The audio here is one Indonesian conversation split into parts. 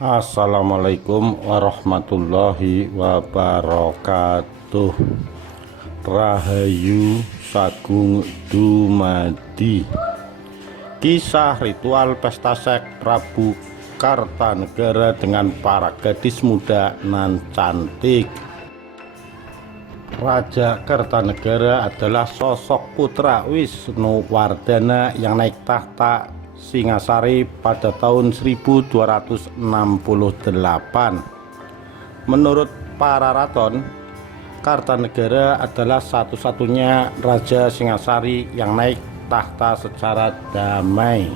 Assalamualaikum warahmatullahi wabarakatuh. Rahayu Sagung Dumadi. Kisah ritual pesta sek Prabu Kartanegara dengan para gadis muda nan cantik. Raja Kartanegara adalah sosok putra Wisnuwardana yang naik tahta Singasari pada tahun 1268. Menurut para raton, Kartanegara adalah satu-satunya Raja Singasari yang naik tahta secara damai.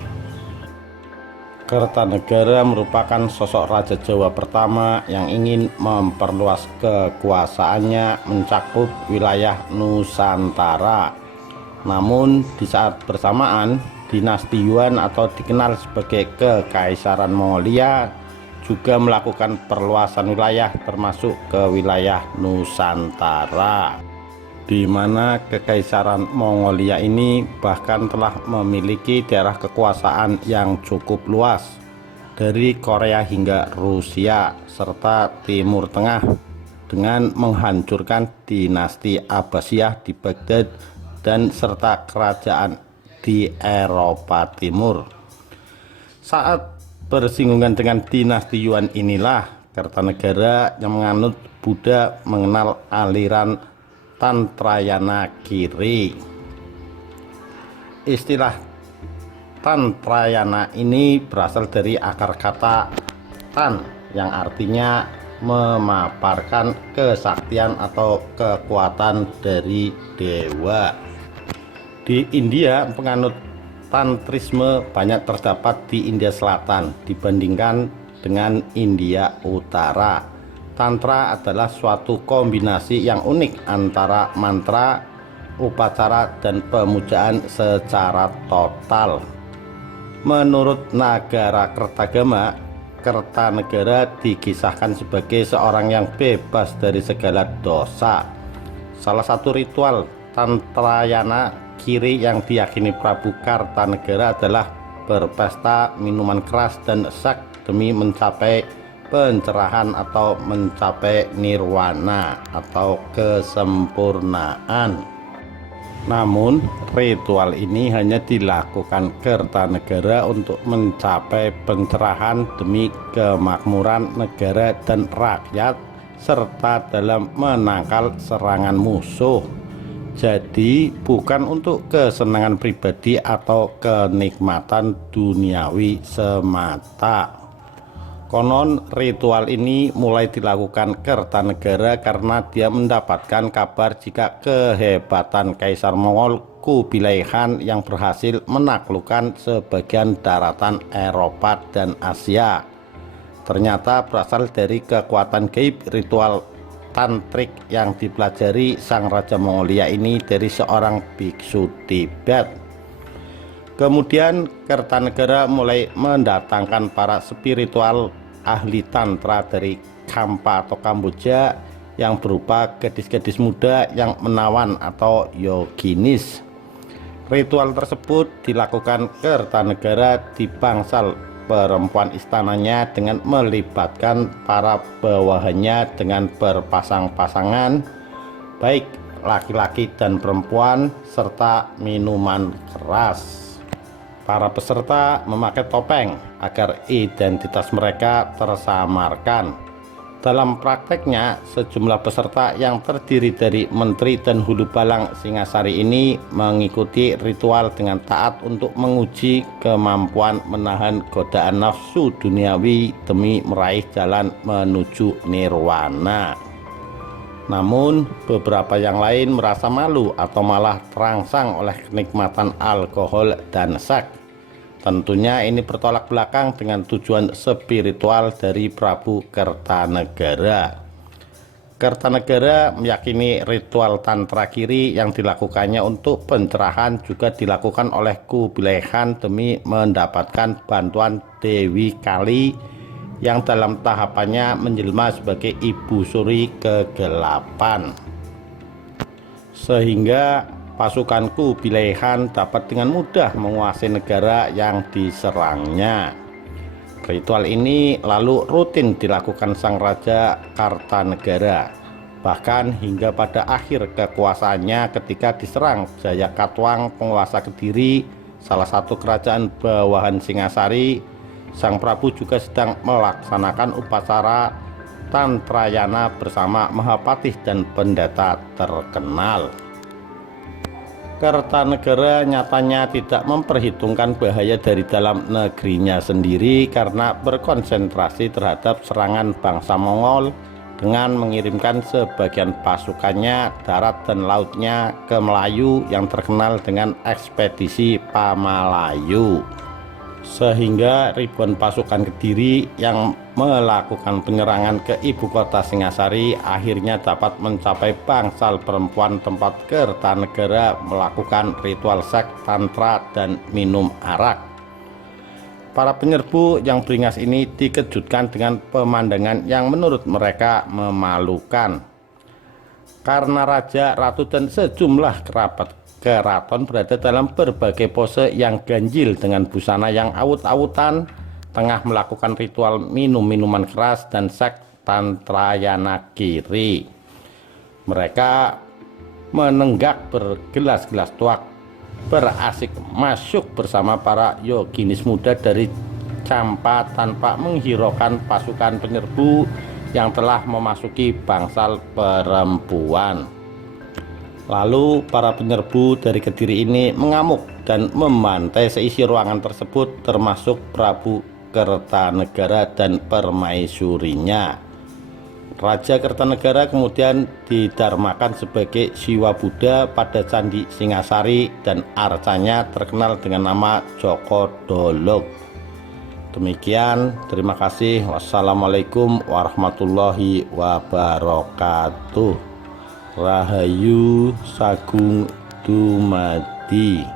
Kartanegara merupakan sosok Raja Jawa pertama yang ingin memperluas kekuasaannya mencakup wilayah Nusantara. Namun di saat bersamaan, dinasti Yuan atau dikenal sebagai Kekaisaran Mongolia juga melakukan perluasan wilayah termasuk ke wilayah Nusantara, di mana Kekaisaran Mongolia ini bahkan telah memiliki daerah kekuasaan yang cukup luas dari Korea hingga Rusia serta Timur Tengah dengan menghancurkan dinasti Abbasiyah di Baghdad dan serta kerajaan di Eropa Timur. Saat bersinggungan dengan dinasti Yuan inilah Kartanegara yang menganut Buddha mengenal aliran Tantrayana Kiri. Istilah Tantrayana ini berasal dari akar kata Tan yang artinya memaparkan kesaktian atau kekuatan dari dewa. Di India, penganut tantrisme banyak terdapat di India Selatan dibandingkan dengan India Utara. Tantra adalah suatu kombinasi yang unik antara mantra, upacara, dan pemujaan secara total. Menurut Nagara Kertagama, Kartanegara dikisahkan sebagai seorang yang bebas dari segala dosa. Salah satu ritual Tantrayana Kiri yang diyakini Prabu Kartanegara adalah berpesta minuman keras dan sek demi mencapai pencerahan atau mencapai nirwana atau kesempurnaan. Namun ritual ini hanya dilakukan Kartanegara untuk mencapai pencerahan demi kemakmuran negara dan rakyat serta dalam menangkal serangan musuh. Jadi bukan untuk kesenangan pribadi atau kenikmatan duniawi semata. Konon ritual ini mulai dilakukan Kartanegara karena dia mendapatkan kabar jika kehebatan Kaisar Mongol Kubilai Khan yang berhasil menaklukkan sebagian daratan Eropa dan Asia ternyata berasal dari kekuatan gaib ritual tantrik yang dipelajari sang Raja Mongolia ini dari seorang biksu Tibet. Kemudian Kartanegara mulai mendatangkan para spiritual ahli tantra dari Kampa atau Kamboja yang berupa gadis-gadis muda yang menawan atau yoginis. Ritual tersebut dilakukan Kartanegara di bangsal perempuan istananya dengan melibatkan para bawahannya dengan berpasang-pasangan, baik laki-laki dan perempuan, serta minuman keras. Para peserta memakai topeng agar identitas mereka tersamarkan. Dalam prakteknya, sejumlah peserta yang terdiri dari menteri dan hulu balang Singasari ini mengikuti ritual dengan taat untuk menguji kemampuan menahan godaan nafsu duniawi demi meraih jalan menuju nirwana. Namun, beberapa yang lain merasa malu atau malah terangsang oleh kenikmatan alkohol dan seks. Tentunya ini bertolak belakang dengan tujuan spiritual dari Prabu Kartanegara. Kartanegara meyakini ritual Tantra Kiri yang dilakukannya untuk pencerahan juga dilakukan oleh Kubilai Khan demi mendapatkan bantuan Dewi Kali yang dalam tahapannya menjelma sebagai Ibu Suri kegelapan. Sehingga pasukan Kubilai Khan dapat dengan mudah menguasai negara yang diserangnya. Ritual ini lalu rutin dilakukan sang Raja Kartanegara, bahkan hingga pada akhir kekuasaannya ketika diserang Jayakatwang, penguasa Kediri, salah satu kerajaan bawahan Singasari. Sang Prabu juga sedang melaksanakan upacara Tantrayana bersama Mahapatih dan pendeta terkenal. Kertanegara nyatanya tidak memperhitungkan bahaya dari dalam negerinya sendiri karena berkonsentrasi terhadap serangan bangsa Mongol dengan mengirimkan sebagian pasukannya darat dan lautnya ke Melayu yang terkenal dengan ekspedisi Pamalayu, sehingga ribuan pasukan Kediri yang melakukan penyerangan ke ibu kota Singasari akhirnya dapat mencapai bangsal perempuan tempat Kertanegara melakukan ritual seks, tantra, dan minum arak. Para penyerbu yang beringas ini dikejutkan dengan pemandangan yang menurut mereka memalukan, karena raja, ratu, dan sejumlah kerabat keraton berada dalam berbagai pose yang ganjil dengan busana yang awut-awutan, tengah melakukan ritual minum minuman keras dan seks tantrayana kiri. Mereka menenggak bergelas-gelas tuak, berasik masuk bersama para yoginis muda dari Campa tanpa menghiraukan pasukan penyerbu yang telah memasuki bangsal perempuan. Lalu para penyerbu dari Kediri ini mengamuk dan membantai seisi ruangan tersebut, termasuk Prabu Kertanegara dan permaisurinya. Raja Kertanegara kemudian didarmakan sebagai Siwa Buddha pada Candi Singasari dan arcanya terkenal dengan nama Joko Dolog. Demikian, terima kasih. Wassalamualaikum warahmatullahi wabarakatuh. Rahayu Sagung Dumadi.